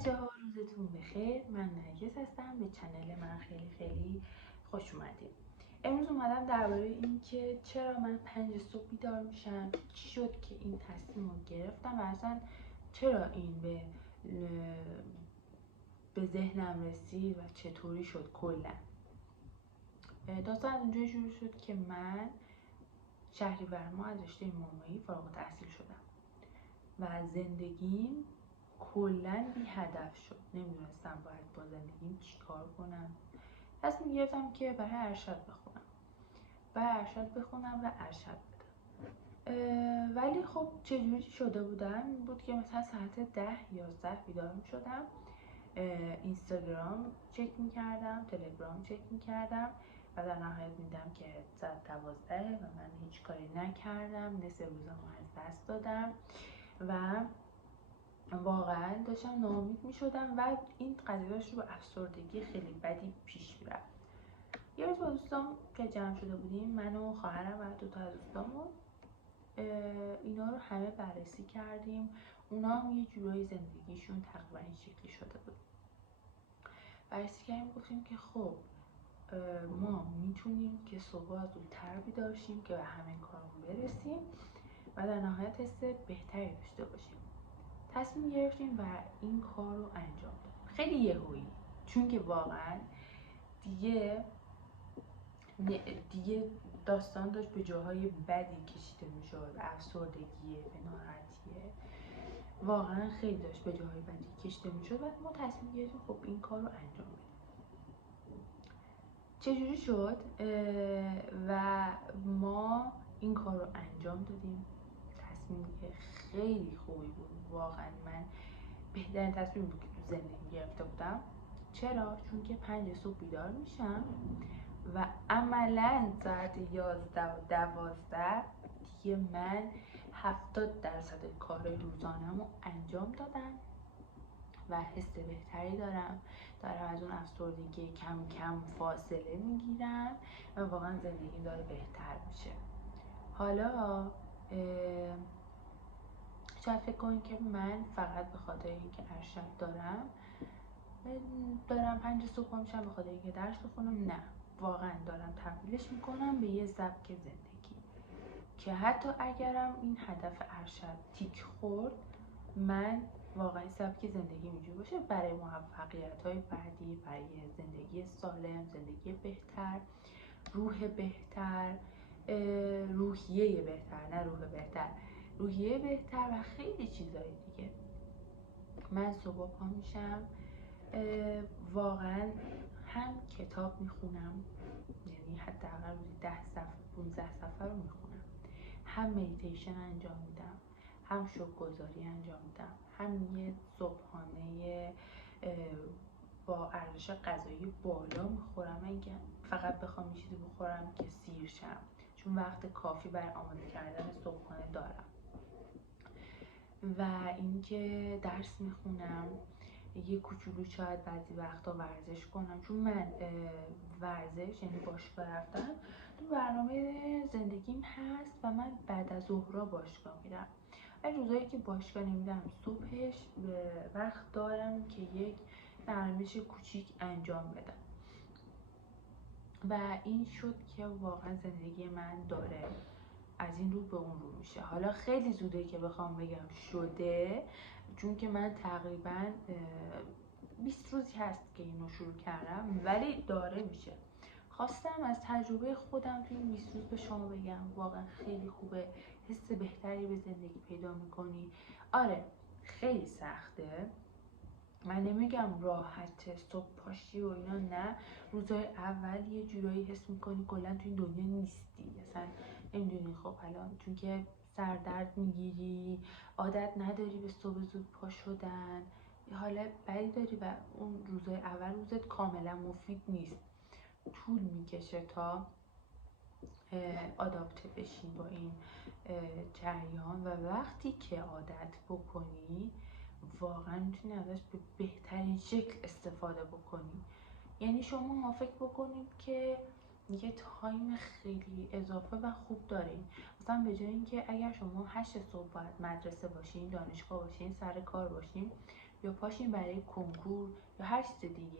بچه‌ها، روزتون بخیر. من نرگس هستم. به چنل من خیلی خوش اومدید. امروز اومدم درباره این که چرا من 5 صبح بیدار میشم، چی شد که این تصمیم رو گرفتم و اصلا چرا این به ذهنم رسید و چطوری شد. کلا داستان از اونجایی شروع شد که من شهریور ماه از رشته معماری فارغ التحصیل شدم و زندگیم کلا بی هدف شد. نمیدونستم باید با زندگیم چی کار کنم. تصمیم گرفتم که برای ارشد بخونم و ارشد بدم. ولی خب چجوری شده بودم این بود که مثلا ساعت 10-11 بیدار می شدم، اینستاگرام چک می کردم، تلگرام چک می کردم و در نهایت میدم که ساعت 12 و من هیچ کاری نکردم. نصف روزم از دست دادم و واقعا داشتم ناامید می شدم و این قضیه داشت رو افسردگی خیلی بدی پیش می رفت. یه روز با دوستام که جمع شده بودیم، من و خواهرم و 2 تا از دوستامون، اینا رو همه بررسی کردیم. اونا هم یه جورایی زندگیشون تقریبا این شکلی شده بود. بررسی کردیم، گفتیم که خب ما میتونیم که صبح زودتر بیدار شیم که به همه کارمون برسیم و در نهایت حس بهتری داشته باشیم. تصمیم گرفتیم و این کار رو انجام دادیم. خیلی یهویی، چون که واقعا دیگه داستان داشت به جاهای بدی کشیده میشد. افسردگیه، به ناراحتیه، واقعا خیلی داشت به جاهای بدی کشیده میشد و ما تصمیم گرفتیم خب این کار رو انجام بدیم. چجوری شد؟ و ما این کار رو انجام دادیم. تصمیمی که خیلی خوبی بود. واقعا من بهترین تصمیم بود که تو زندگی گرفته بودم. چرا؟ چون که 5 صبح بیدار میشم و عملا ساعت 11 و 12 دیگه من 70% کار روزانم رو انجام دادم و حس بهتری دارم از اون افسردگی کم کم فاصله میگیرم و واقعا زندگی داره بهتر میشه. حالا شاید فکر کنید که من فقط به خاطر اینکه ارشد دارم 5 صبح میشم به خاطر اینکه درس بخونم. نه، واقعا دارم تبدیلش میکنم به یه سبک زندگی که حتی اگرم این هدف ارشد تیک خورد، من واقعا سبک زندگی اینجوری باشه برای موفقیت‌های بعدی، برای زندگی سالم، زندگی بهتر، روح بهتر، روحیه بهتر، نه روح بهتر، روحیه بهتر و خیلی چیزای دیگه. من صبح پا میشم، واقعا هم کتاب میخونم، یعنی حداقل روزی 10 صفحه 15 صفحه رو میخونم، هم مدیتیشن انجام میدم، هم شکرگزاری انجام میدم، هم یه صبحانه با ارزش غذایی بالا میخورم. اینکه فقط بخوام یه چیزی بخورم که سیر شم، چون وقت کافی برای آماده کردن صبحانه دارم. و اینکه درس میخونم، یه کوچولو شاید بعضی وقتا ورزش کنم، چون من ورزش یعنی باشگاه رفتن تو برنامه زندگیم هست و من بعد از ظهرها باشگاه میرم. ولی روزایی که باشگاه نمیرم، صبحش وقت دارم که یک ورزش کوچیک انجام بدم و این شد که واقعا زندگی من داره از این رو به اون رو میشه. حالا خیلی زوده که بخوام بگم شده، چون که من تقریبا 20 روزی هست که اینو شروع کردم، ولی داره میشه. خواستم از تجربه خودم تو این 20 روز به شما بگم واقعا خیلی خوبه، حس بهتری به زندگی پیدا میکنی. آره خیلی سخته، من نمیگم راحته، صبح پاشی و اینا، نه. روزهای اول یه جورایی حس میکنی کلا تو این دنیا نیستی، اصلا نمیدونی. خب الان چون که سردرد میگیری، عادت نداری به صبح زود پا شدن، یه حال بدی داری و اون روزهای اول روزت کاملا مفید نیست. طول میکشه تا آداپته بشی با این جریان و وقتی که عادت بکنی واقعا میتونی ازش به بهترین شکل استفاده بکنی. یعنی شما فکر بکنید که یه تایم خیلی اضافه و خوب دارین. مثلا به جای اینکه اگر شما 8 صبح باید مدرسه باشین، دانشگاه باشین، سر کار باشین، یا پاشین برای کنکور یا هر چیز دیگه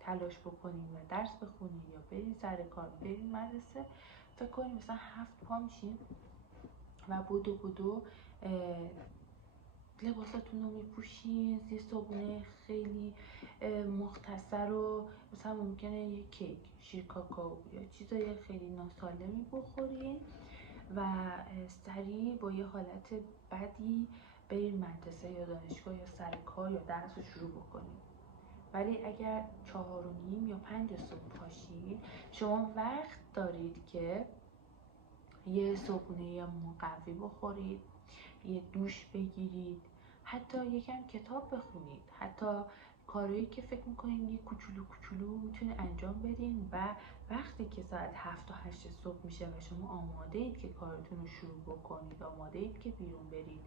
تلاش بکنین و درس بخونین یا برین سر کار، برین مدرسه، فکر کنین مثلا 7 پا میشین و بدو لباساتون رو میپوشین، یه صبحونه خیلی مختصر و مثلا ممکنه یه کیک، شیر کاکائو یا چیزای خیلی ناسالمی بخورین و سریع با یه حالت بدی برین مدرسه یا دانشگاه یا سر کار یا درس رو شروع بکنین. ولی اگر 4:30 یا 5 صبح پاشید، شما وقت دارید که یه صبحونه مقوی بخورید، یه دوش بگیرید، حتی یکم کتاب بخونید، حتی کارهایی که فکر میکنید یه کوچولو میتونید انجام بدین و وقتی که ساعت 7 تا 8 صبح میشه و شما آماده اید که کارتون رو شروع بکنید، آماده اید که بیرون برید،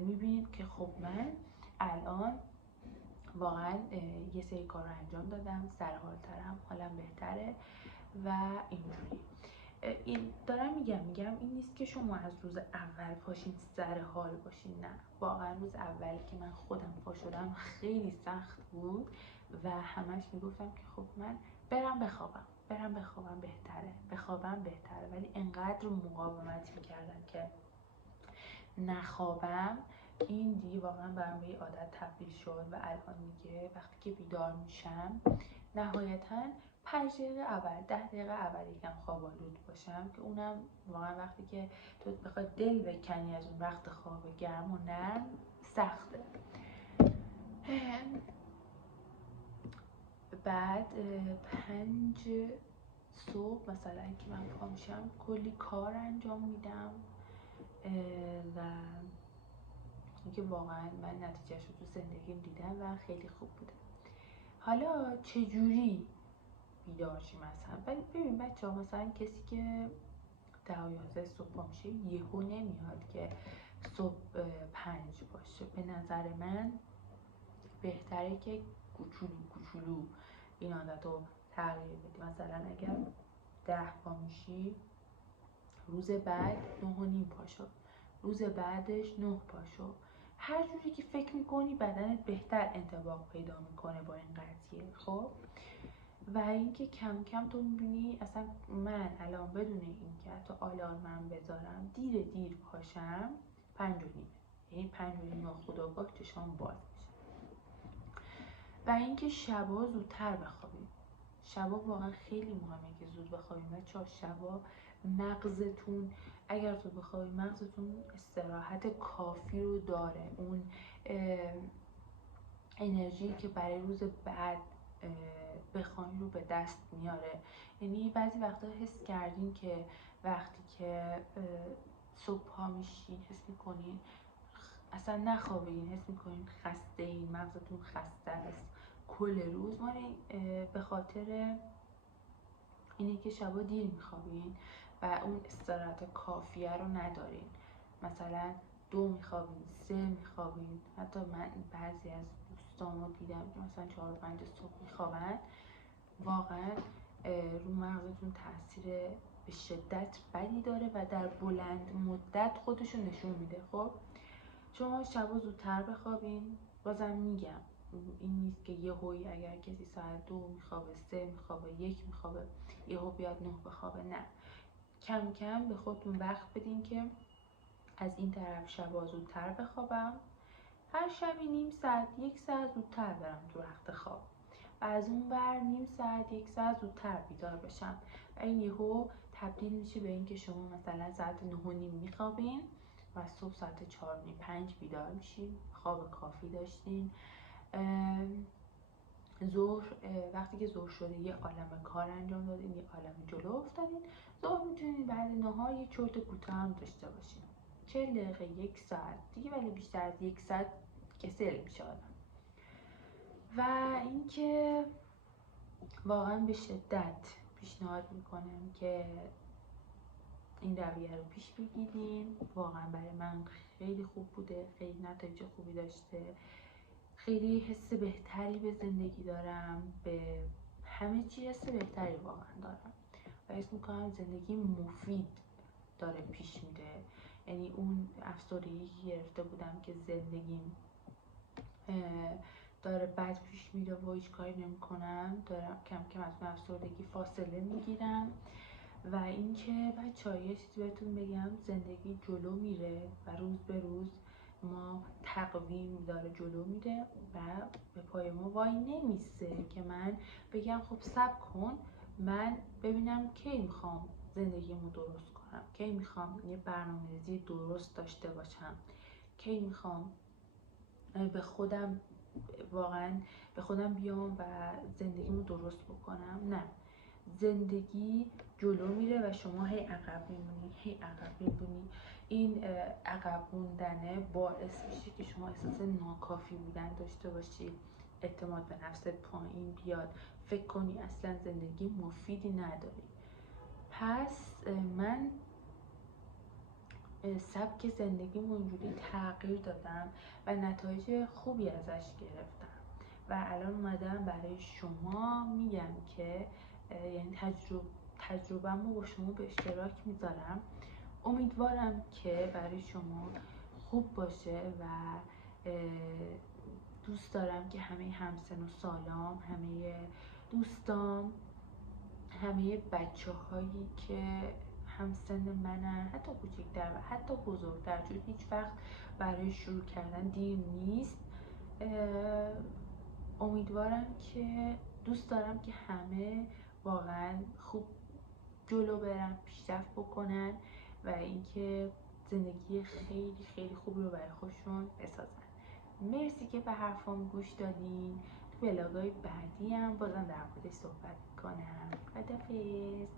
میبینید که خب من الان واقعا یه سری کار رو انجام دادم، سرحالترم، حالم بهتره و اینجوری. این دارم میگم این نیست که شما از روز اول پاشین سر حال باشین، نه، واقعا روز اولی که من خودم پا شدم خیلی سخت بود و همش میگفتم که خب من برم بخوابم بهتره، ولی انقدر مقاومت میکردم که نخوابم. این دیگه واقعا برام به عادت تبدیل شد و الان دیگه وقتی که بیدار میشم نهایتاً 5 دقیقه اول 10 دقیقه اول یکم خواب‌آلود باشم که اونم واقعا وقتی که تو بخوای دل بکنی از اون وقت خواب گرم و نرم سخته. بعد 5 صبح مثلا که من پا میشم کلی کار انجام میدم و اینکه واقعا من نتیجهش رو تو زندگیم دیدم و خیلی خوب بوده. حالا چجوری بیدار شیم مثلا؟ ولی ببین بچه‌ها، مثلا کسی که 10 و 11 صبح پا میشه یهو نمیاد که صبح 5 باشه. به نظر من بهتره که کوچولو این عادت رو تغییر بدی. مثلا اگر 10 پا میشی، روز بعد 9:30 پاشو، روز بعدش 9 پاشو، هر جوری که فکر میکنی بدنت بهتر انطباق پیدا میکنه با این قضیه. خب و اینکه کم کم تو میبینی اصلا من الان بدون اینکه حتی آلارمم بذارم دیر پاشم 5:30، یعنی 5:30 ناخودآگاه چشام باز میشه. و اینکه شبا زودتر بخوابیم. شبا واقعا خیلی مهمه که زود بخوابیم بچه‌ها. شبا مغزتون، اگر تو بخوابی مغزتون استراحت کافی رو داره، اون انرژی که برای روز بعد بخواین رو به دست میاره. یعنی بعضی وقتا حس کردین که وقتی که صبح پا میشین حس میکنین اصلا نخوابیدین، حس میکنین خسته این، مغزتون خسته است کل روز. ما به خاطر اینه که شبا دیر میخوابین و اون استراحت کافیه رو ندارین. مثلا 2 میخوابین، 3 میخوابین. حتی من بعضی از دوستامو دیدم که مثلا 4 و 5 صبح میخوابن. واقعا رو مغزتون تاثیر به شدت بدی داره و در بلند مدت خودشو نشون میده. خب شما شبا زودتر بخوابین. بازم میگم این نیست که یهویی اگر کسی ساعت 2 میخوابه، 3 میخوابه، 1 میخوابه یهو بیاد 9 بخوابه. نه، کم کم به خودتون وقت بدین که از این طرف شبا زودتر بخوابم، هر شبی نیم ساعت 1 ساعت زودتر برم تو رخت خواب و از اون بر نیم ساعت 1 ساعت زودتر بیدار بشم و این یهو تبدیل میشه به اینکه شما مثلا ساعت 9:30 میخوابین و صبح ساعت 4:30 5 بیدار میشین، خواب کافی داشتین. ظهر وقتی که ظهر شده یه عالمه کار انجام دادین، یه عالمه جلو افتادین. ظهر میتونین بعد نهار یه چرت کوتاه هم داشته باشین، 40 دقیقه 1 ساعت دیگه، ولی بیشتر از 1 ساعت کسل میشه آدم. و اینکه واقعا به شدت پیشنهاد میکنم که این رویه رو پیش بگیرین. واقعا برای من خیلی خوب بوده، خیلی نتایج خوبی داشته، خیلی حس بهتری به زندگی دارم، به همه چی حس بهتری واقعا دارم و حس میکنم زندگی مفید داره پیش میره. یعنی اون افسردگی که گرفته بودم که زندگیم داره بد پیش میره و هیچ کاری نمیکنم، دارم کم کم از اون افسردگی فاصله میگیرم. و اینکه بچه‌ها یه چیزی بهتون بگم، زندگی جلو میره و روز به روز ما تقویم داره جلو میره و به پای ما وای نمیسته که من بگم خب صبر کن، من ببینم کی میخوام زندگیمو درست کنم، کی میخوام یه برنامه‌ریزی درست داشته باشم، کی میخوام به خودم واقعا به خودم بیام و زندگیمو درست بکنم. نه، زندگی جلو میره و شما هی عقب میمونی، هی عقب میمونی. این عقب موندنه باعث میشه که شما احساس ناکافی بودن داشته باشی، اعتماد به نفست پایین بیاد، فکر کنی اصلا زندگی مفیدی نداری. پس من سبک زندگیمو اینجوری تغییر دادم و نتایج خوبی ازش گرفتم و الان اومدم برای شما میگم که یعنی تجربه‌مو با شما به اشتراک میذارم. امیدوارم که برای شما خوب باشه و دوست دارم که همه همسن و سالام، همه دوستام، همه بچه هایی که همسن منن، حتی کوچکتر و حتی بزرگتر، چون هیچ وقت برای شروع کردن دیر نیست. امیدوارم که دوست دارم که همه واقعا خوب جلو برن، پیشرفت بکنن و اینکه زندگی خیلی خیلی خوبی رو برای خودشون بسازن. مرسی که به حرفام گوش دادین. تو ولاگای بعدی هم بازم در موردش صحبت میکنم. خدافظ.